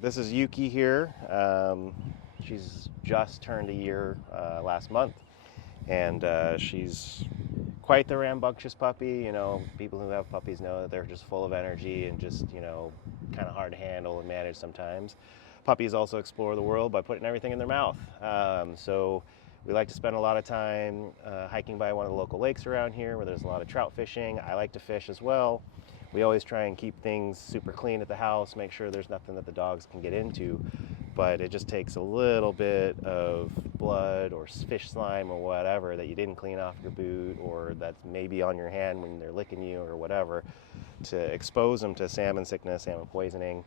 This is Yuki here. She's just turned a year last month, and she's quite the rambunctious puppy. You know, people who have puppies know that they're just full of energy and just, you know, kind of hard to handle and manage sometimes. Puppies also explore the world by putting everything in their mouth. So we like to spend a lot of time hiking by one of the local lakes around here where there's a lot of trout fishing. I like to fish as well. We always try and keep things super clean at the house, make sure there's nothing that the dogs can get into, but it just takes a little bit of blood or fish slime or whatever that you didn't clean off your boot or that's maybe on your hand when they're licking you or whatever to expose them to salmon sickness, salmon poisoning.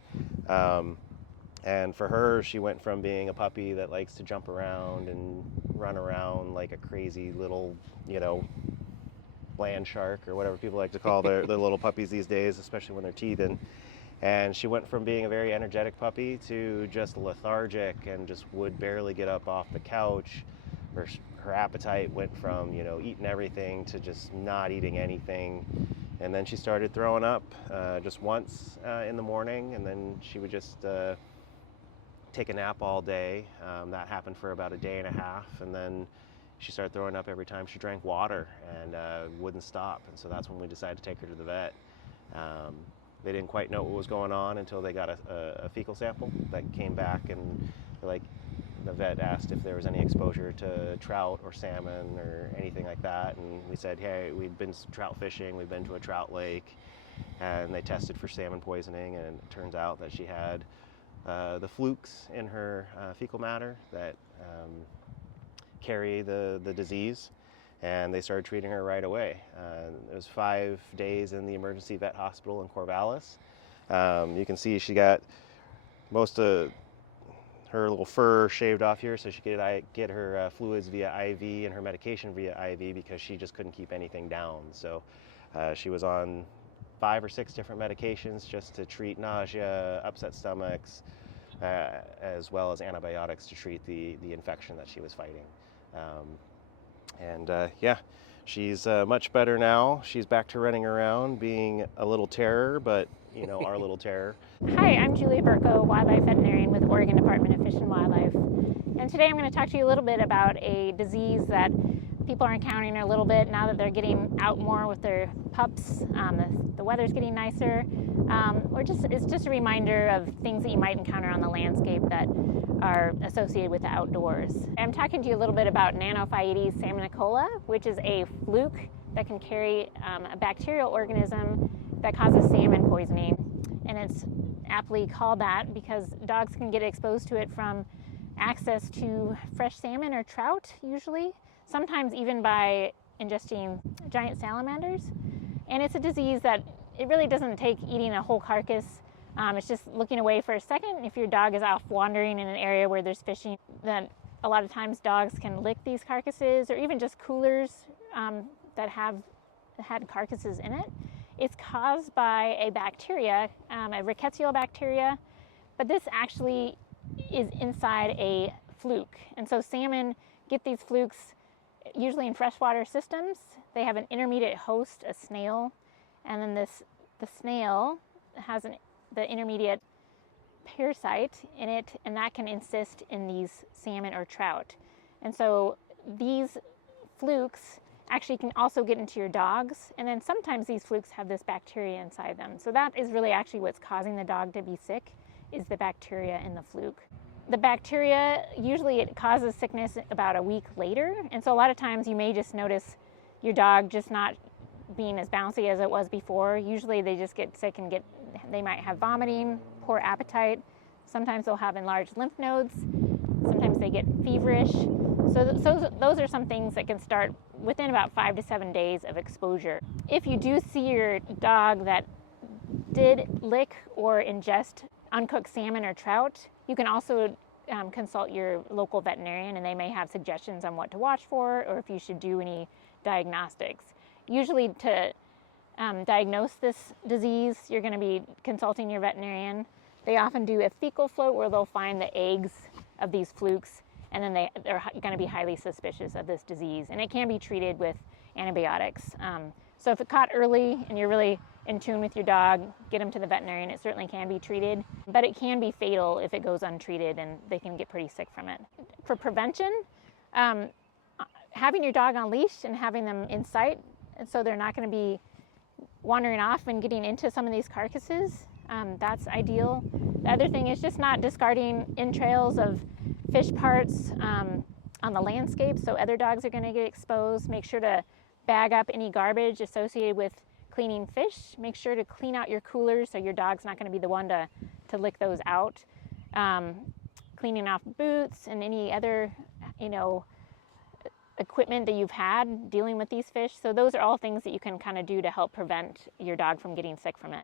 And for her, she went from being a puppy that likes to jump around and run around like a crazy little, you know, land shark or whatever people like to call their little puppies these days, especially when they're teething. And she went from being a very energetic puppy to just lethargic and just would barely get up off the couch. Her appetite went from, you know, eating everything to just not eating anything. And then she started throwing up just once in the morning, and then she would just take a nap all day. That happened for about a day and a half, and then she started throwing up every time she drank water and wouldn't stop. And so that's when we decided to take her to the vet. They didn't quite know what was going on until they got a fecal sample that came back, and like the vet asked if there was any exposure to trout or salmon or anything like that. And we said, hey, we'd been trout fishing, we've been to a trout lake, and they tested for salmon poisoning, and it turns out that she had the flukes in her fecal matter that carry the disease, and they started treating her right away. It was 5 days in the emergency vet hospital in Corvallis. You can see she got most of her little fur shaved off here so she could get her fluids via IV and her medication via IV because she just couldn't keep anything down. So she was on 5 or 6 different medications just to treat nausea, upset stomachs, as well as antibiotics to treat the infection that she was fighting. Yeah, she's much better now. She's back to running around, being a little terror, but you know, our little terror. Hi, I'm Julia Burko, wildlife veterinarian with Oregon Department of Fish and Wildlife. And today I'm going to talk to you a little bit about a disease that people are encountering a little bit now that they're getting out more with their pups. The weather's getting nicer. It's just a reminder of things that you might encounter on the landscape that are associated with the outdoors. I'm talking to you a little bit about Nanophyides salmonicola, which is a fluke that can carry a bacterial organism that causes salmon poisoning. And it's aptly called that because dogs can get exposed to it from access to fresh salmon or trout, usually, sometimes even by ingesting giant salamanders. And it's a disease that it really doesn't take eating a whole carcass. It's just looking away for a second. If your dog is off wandering in an area where there's fishing, then a lot of times dogs can lick these carcasses or even just coolers that have had carcasses in it. It's caused by a bacteria, a rickettsial bacteria, but this actually is inside a fluke. And so salmon get these flukes usually in freshwater systems. They have an intermediate host, a snail, and then the snail has the intermediate parasite in it, and that can encyst in these salmon or trout. And so these flukes actually can also get into your dogs, and then sometimes these flukes have this bacteria inside them. So that is really actually what's causing the dog to be sick, is the bacteria in the fluke. The bacteria, usually it causes sickness about a week later, and so a lot of times you may just notice your dog just not being as bouncy as it was before. Usually they just get sick and they might have vomiting, poor appetite. Sometimes they'll have enlarged lymph nodes. Sometimes they get feverish. So those are some things that can start within about 5 to 7 days of exposure. If you do see your dog that did lick or ingest uncooked salmon or trout, you can also consult your local veterinarian, and they may have suggestions on what to watch for or if you should do any diagnostics. Usually to diagnose this disease, you're going to be consulting your veterinarian. They often do a fecal float where they'll find the eggs of these flukes, and then they're going to be highly suspicious of this disease. And it can be treated with antibiotics. So if it caught early and you're really in tune with your dog, get them to the veterinarian. It certainly can be treated, but it can be fatal if it goes untreated, and they can get pretty sick from it. For prevention, having your dog on leash and having them in sight, and so they're not going to be wandering off and getting into some of these carcasses, that's ideal. The other thing is just not discarding entrails of fish parts on the landscape, so other dogs are going to get exposed. Make sure to bag up any garbage associated with cleaning fish. Make sure to clean out your coolers so your dog's not going to be the one to lick those out. Cleaning off boots and any other, equipment that you've had dealing with these fish. So those are all things that you can kind of do to help prevent your dog from getting sick from it.